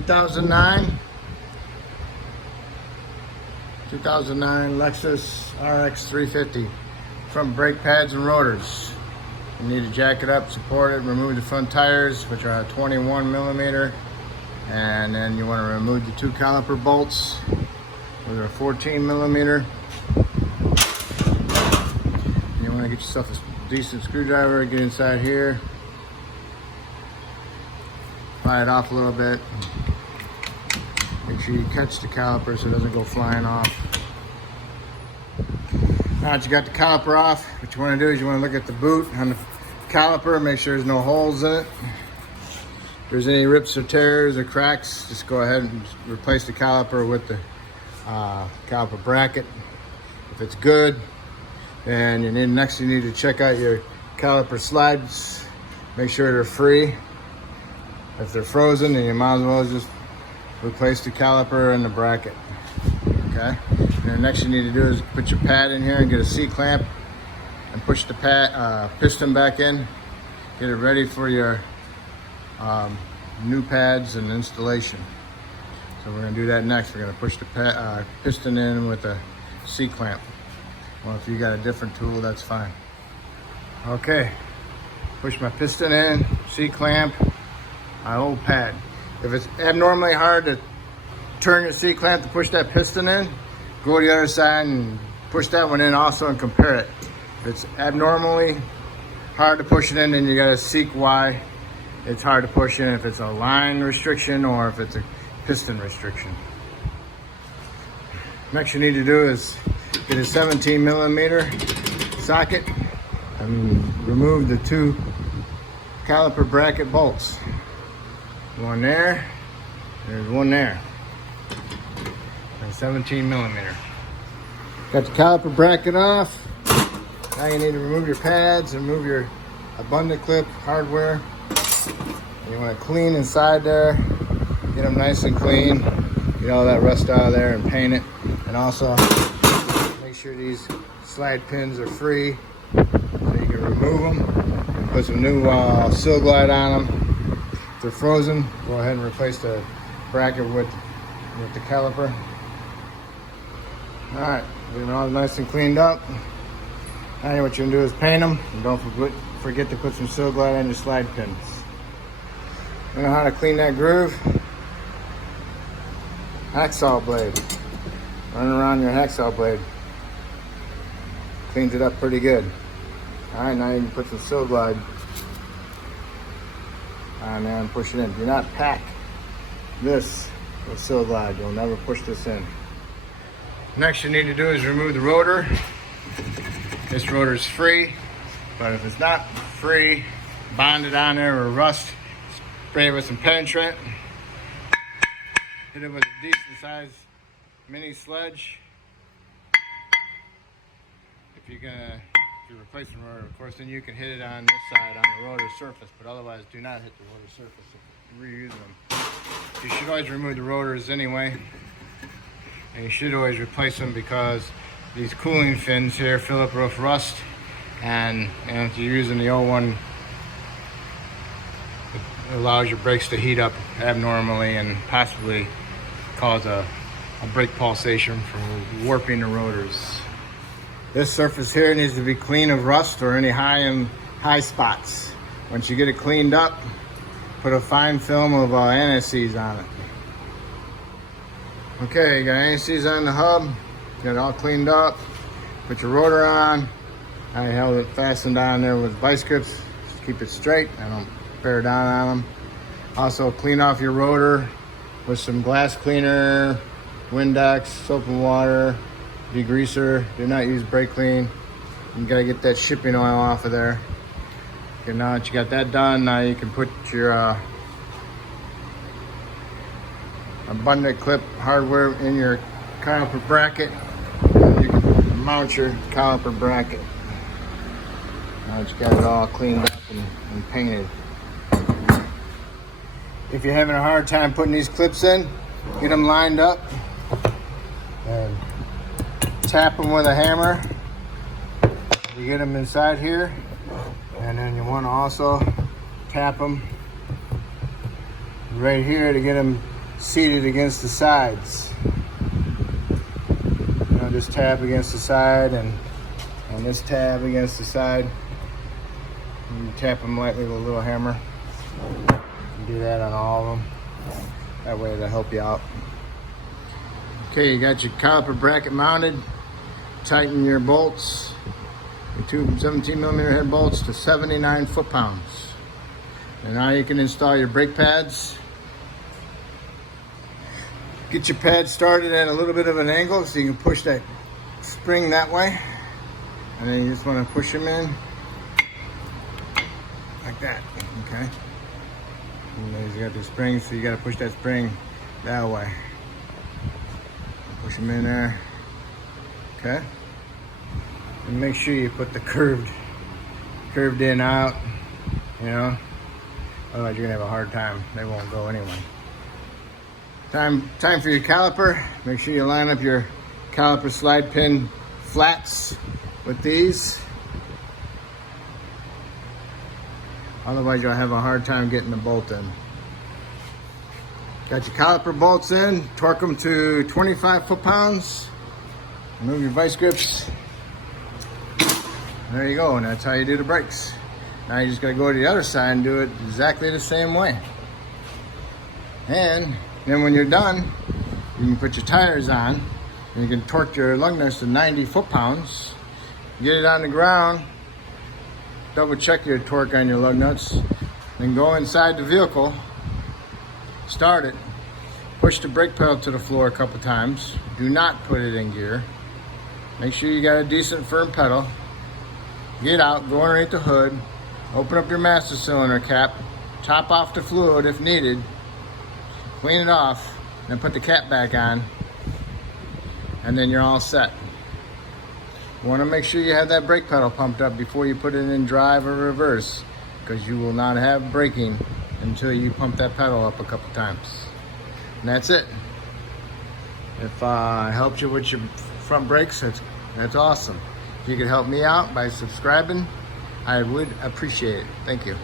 2009 Lexus RX350 front brake pads and rotors. You need to jack it up, support it, remove the front tires, which are 21 millimeter, and then you want to remove the two caliper bolts, which are 14 millimeter. You want to get yourself a decent screwdriver, get inside here, pry it off a little bit. Make sure you catch the caliper so it doesn't go flying off. Now that you got the caliper off, what you want to do is you want to look at the boot on the caliper, make sure there's no holes in it. If there's any rips or tears or cracks, just go ahead and replace the caliper with the caliper bracket. If it's good, then next you need to check out your caliper slides. Make sure they're free. If they're frozen, then you might as well just replace the caliper and the bracket. Okay. And then next you need to do is put your pad in here and get a C-clamp and push the piston back in. Get it ready for your new pads and installation. So we're going to do that next. We're going to push the piston in with a C-clamp. Well, if you got a different tool, that's fine. Okay, push my piston in, C-clamp, my old pad. If it's abnormally hard to turn your C-clamp to push that piston in, go to the other side and push that one in also and compare it. If it's abnormally hard to push it in, then you gotta seek why it's hard to push in, if it's a line restriction or if it's a piston restriction. Next you need to do is get a 17 millimeter socket and remove the two caliper bracket bolts. One there, there's one there, and 17 millimeter. Got the caliper bracket off. Now you need to remove your pads and remove your abundant clip hardware. You want to clean inside there, get them nice and clean, get all that rust out of there and paint it. And also make sure these slide pins are free so you can remove them and put some new Seal Glide on them. If they're frozen, go ahead and replace the bracket with the caliper. All right, get them all nice and cleaned up. Now what you're gonna do is paint them, and don't forget to put some Seal Glide on your slide pins. You know how to clean that groove? Hacksaw blade. Run around your hacksaw blade. Cleans it up pretty good. All right, now you can put some Seal Glide on there and push it in. Do not pack this with Seal Glide. You'll never push this in. Next you need to do is remove the rotor. This rotor is free, but if it's not free, bond it on there or rust, spray it with some penetrant, hit it with a decent sized mini sledge. If you're replacing the rotor, of course, then you can hit it on this side on the rotor surface, but otherwise do not hit the rotor surface if you're reusing them. You should always remove the rotors anyway, and you should always replace them because these cooling fins here fill up with rust, and if you're using the old one, it allows your brakes to heat up abnormally and possibly cause a brake pulsation from warping the rotors. This surface here needs to be clean of rust or any high spots. Once you get it cleaned up, put a fine film of anti-seize on it. Okay, you got anti-seize on the hub, got it all cleaned up. Put your rotor on. I held it fastened on there with vice grips. Just keep it straight. I don't bear down on them. Also clean off your rotor with some glass cleaner, Windex, soap and water, degreaser. Do not use brake clean. You gotta get that shipping oil off of there. Okay, now that you got that done, now you can put your abundant clip hardware in your caliper bracket. And you can mount your caliper bracket. Now that you got it all cleaned up and painted. If you're having a hard time putting these clips in, get them lined up and tap them with a hammer. You get them inside here, and then you want to also tap them right here to get them seated against the sides. You know, this tab against the side and this tab against the side. And you tap them lightly with a little hammer. You do that on all of them. That way it'll help you out. Okay, you got your caliper bracket mounted. Tighten your bolts, your two 17mm head bolts to 79 foot-pounds. And now you can install your brake pads. Get your pads started at a little bit of an angle so you can push that spring that way. And then you just want to push them in like that, okay? And then you got the spring, so you got to push that spring that way. Push them in there, okay? And make sure you put the curved in out, you know? Otherwise you're gonna have a hard time. They won't go anyway. Time for your caliper. Make sure you line up your caliper slide pin flats with these. Otherwise you'll have a hard time getting the bolt in. Got your caliper bolts in, torque them to 25 foot-pounds. Remove your vice grips. There you go, and that's how you do the brakes. Now you just gotta go to the other side and do it exactly the same way. And then when you're done, you can put your tires on, and you can torque your lug nuts to 90 foot-pounds. Get it on the ground, double check your torque on your lug nuts, then go inside the vehicle, start it, push the brake pedal to the floor a couple times. Do not put it in gear. Make sure you got a decent firm pedal. Get out, go underneath the hood, open up your master cylinder cap, top off the fluid if needed, clean it off, then put the cap back on, and then you're all set. You want to make sure you have that brake pedal pumped up before you put it in drive or reverse, because you will not have braking until you pump that pedal up a couple times. And that's it. If I helped you with your front brakes, that's awesome. If you could help me out by subscribing, I would appreciate it. Thank you.